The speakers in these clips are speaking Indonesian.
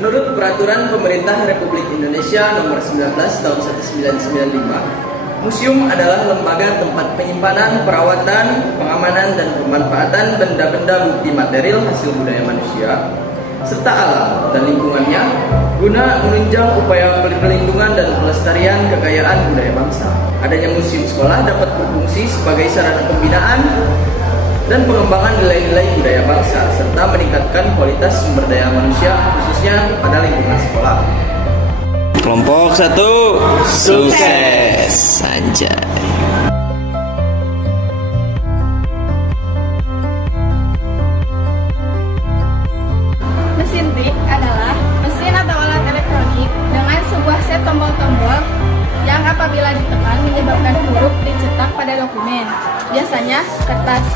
Menurut Peraturan Pemerintah Republik Indonesia Nomor 19 Tahun 1995, museum adalah lembaga tempat penyimpanan, perawatan, pengamanan, dan pemanfaatan benda-benda bukti material hasil budaya manusia, serta alam dan lingkungannya, guna menunjang upaya pelindungan dan pelestarian kekayaan budaya bangsa. Adanya museum sekolah dapat berfungsi sebagai sarana pembinaan dan pengembangan nilai-nilai budaya bangsa, serta meningkatkan kualitas sumber daya manusia, khususnya pada lingkungan sekolah. Kelompok 1 sukses saja. Mesin tik adalah mesin atau alat elektronik dengan sebuah set tombol-tombol yang apabila ditekan menyebabkan huruf dicetak pada dokumen, biasanya kertas.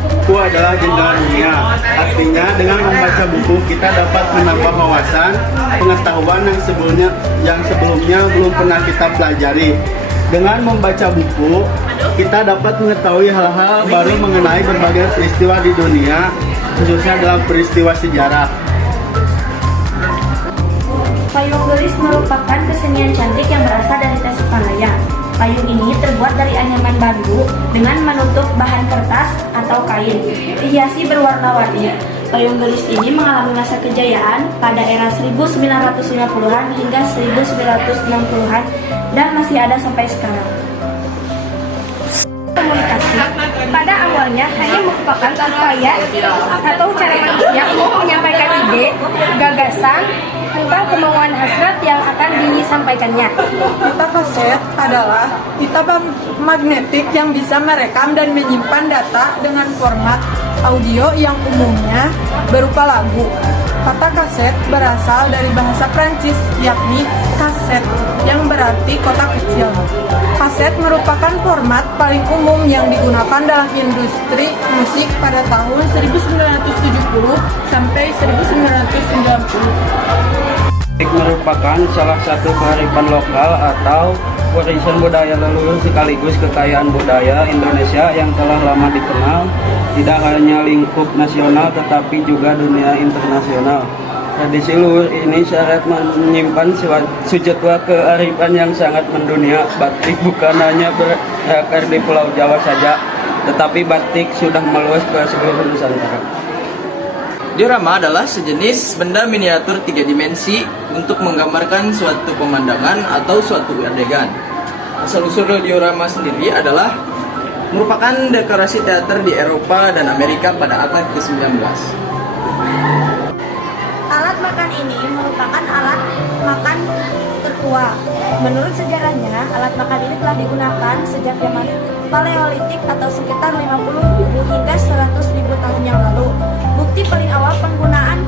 Buku adalah jendela dunia. Artinya dengan membaca buku kita dapat menambah wawasan, pengetahuan yang sebelumnya belum pernah kita pelajari. Dengan membaca buku, kita dapat mengetahui hal-hal baru mengenai berbagai peristiwa di dunia, khususnya dalam peristiwa sejarah. Payung gelis merupakan kesenian cantik yang berasal dari Tasikmalaya. Payung ini terbuat dari anyaman bambu dengan menutup bahan kertas atau kain, dihiasi berwarna-warni. Payung gelis ini mengalami masa kejayaan pada era 1950-an hingga 1960-an dan masih ada sampai sekarang. Komunikasi pada awalnya hanya merupakan upaya atau cara manusia untuk menyampaikan ide, gagasan, tentang kemauan hasrat yang akan disampaikannya. Pita kaset adalah pita magnetik yang bisa merekam dan menyimpan data dengan format audio yang umumnya berupa lagu. Kata kaset berasal dari bahasa Prancis, yakni kaset, yang berarti kotak kecil. Kaset merupakan format paling umum yang digunakan dalam industri musik pada tahun 1970 sampai 1990. Merupakan salah satu kearifan lokal atau warisan budaya leluhur sekaligus kekayaan budaya Indonesia yang telah lama dikenal tidak hanya lingkup nasional tetapi juga dunia internasional. Tradisi luhur ini syarat menyimpan sejumlah kearifan yang sangat mendunia. Batik bukan hanya berakar di Pulau Jawa saja, tetapi batik sudah meluas ke seluruh Nusantara. Diorama adalah sejenis benda miniatur 3 dimensi untuk menggambarkan suatu pemandangan atau suatu adegan. Asal-usul diorama sendiri adalah merupakan dekorasi teater di Eropa dan Amerika pada abad ke-19. Alat makan ini merupakan alat makan tertua. Menurut sejarahnya, alat makan ini telah digunakan sejak zaman Paleolitik atau sekitar 50.000 hingga 100.000 tahun yang lalu. Bukti paling awal penggunaan